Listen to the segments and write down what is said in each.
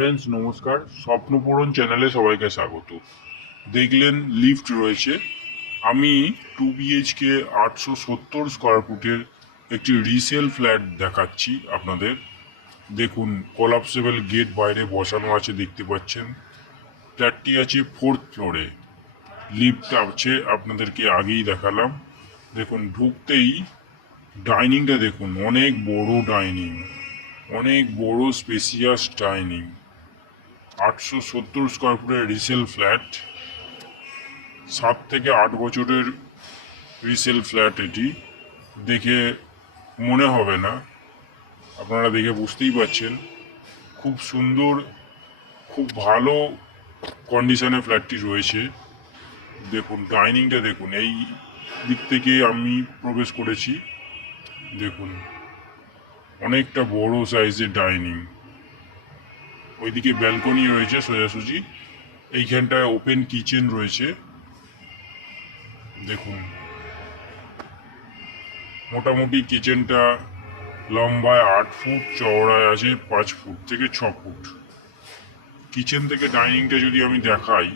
Friends নমস্কার, স্বপ্নপূরণ চ্যানেলে সবাইকে স্বাগত। দেখলেন লিফট রয়েছে। আমি 2 BHK 870 স্কোয়ার ফুটের একটি রিসেল ফ্ল্যাট দেখাচ্ছি আপনাদের। দেখুন, কোলাপসেবল গেট বাইরে বসানো আছে, দেখতে পাচ্ছেন। ফ্ল্যাটটি আছে 4th ফ্লোরে। লিফট আছে, আপনাদেরকে আগেই দেখালাম। দেখুন, ঢুকতেই ডাইনিংটা দেখুন, অনেক বড় ডাইনিং, অনেক বড় স্পেসিয়াস ডাইনিং। 870 স্কোয়ার ফুটের রিসেল ফ্ল্যাট, 7 থেকে 8 বছরের রিসেল ফ্ল্যাট। এটি দেখে মনে হবে না, আপনারা দেখে বুঝতেই পারছেন। খুব সুন্দর, খুব ভালো কন্ডিশনে ফ্ল্যাটটি রয়েছে। দেখুন ডাইনিংটা দেখুন, এই দিক থেকে আমি প্রবেশ করেছি। দেখুন, অনেকটা বড় সাইজের ডাইনিং। ওইদিকে ব্যালকনি রয়েছে সোজাসুজি। এইখানটায় ওপেন কিচেন রয়েছে। দেখুন, মোটামুটি কিচেনটা লম্বায় 8 ফুট, চওড়ায় আছে 5 ফুট থেকে 6 ফুট। কিচেন থেকে ডাইনিংটা যদি আমি দেখাই,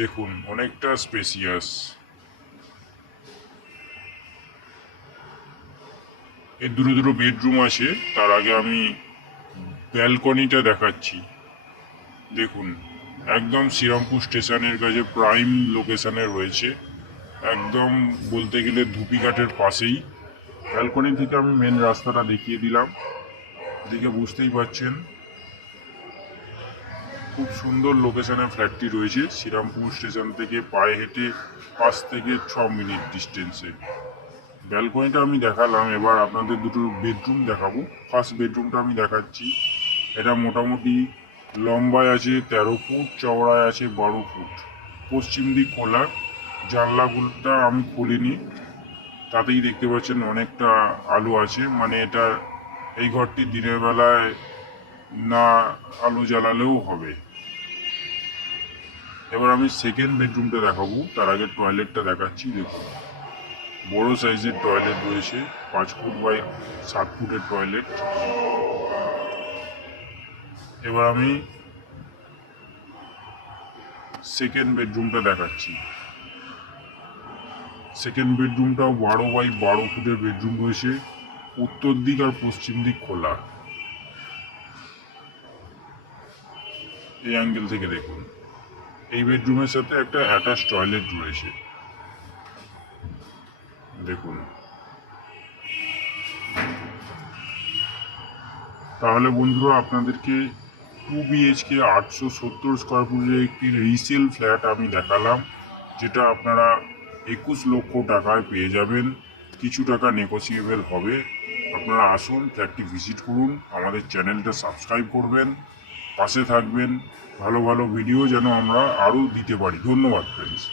দেখুন অনেকটা স্পেসিয়াস। এর দুটো বেডরুম আছে। তার আগে আমি ব্যালকনিটা দেখাচ্ছি। দেখুন, একদম শ্রীরামপুর স্টেশনের কাছে প্রাইম লোকেশনে রয়েছে, একদম বলতে গেলে ধুপিঘাটের পাশেই। ব্যালকনি থেকে আমি মেন রাস্তাটা দেখিয়ে দিলাম, দেখে বুঝতেই পারছেন খুব সুন্দর লোকেশনে ফ্ল্যাটটি রয়েছে। শ্রীরামপুর স্টেশন থেকে পায়ে হেঁটে 5 থেকে 6 মিনিট ডিস্টেন্সে। ব্যালকনিটা আমি দেখালাম, এবার আপনাদের দুটো বেডরুম দেখাবো। ফার্স্ট বেডরুমটা আমি দেখাচ্ছি। এটা মোটামুটি লম্বায় আছে 13 ফুট, চওড়ায় আছে 12 ফুট। পশ্চিম দিক খোলা, জানলাগুলোটা আমি খুলিনি, তাতেই দেখতে পাচ্ছেন অনেকটা আলো আছে। মানে এটা, এই ঘরটি দিনের বেলায় না আলো জ্বালালেও হবে। এবার আমি সেকেন্ড বেডরুমটা দেখাবো, তার আগে টয়লেটটা দেখাচ্ছি। দেখুন, বড় সাইজের টয়লেট রয়েছে, 5 ফুট বাই 7 ফুটের টয়লেট। এবার আমি সেকেন্ড বেডরুমটা দেখাচ্ছি। সেকেন্ড বেডরুমটাও 12 বাই 12 ফুটের বেডরুম রয়েছে, উত্তর দিক আর পশ্চিম দিক খোলা। এই অ্যাঙ্গেল থেকে দেখুন, এই বেডরুমের সাথে একটা অ্যাটাচ টয়লেট রয়েছে। দেখুন, তাহলে বন্ধুরা আপনাদেরকে 2 BHK 870 স্কোয়ার ফুটের একটি রিসেল ফ্ল্যাট আমি দেখালাম, যেটা আপনারা 21 লক্ষ টাকায় পেয়ে যাবেন। কিছু টাকা নেগোসিয়েবল হবে। আপনারা আসুন, ফ্ল্যাটটি ভিজিট করুন, আমাদের চ্যানেলটা সাবস্ক্রাইব করবেন, পাশে থাকবেন। ভালো ভালো ভিডিও যেন আমরা আরও দিতে পারি। ধন্যবাদ ফ্রেন্ডস।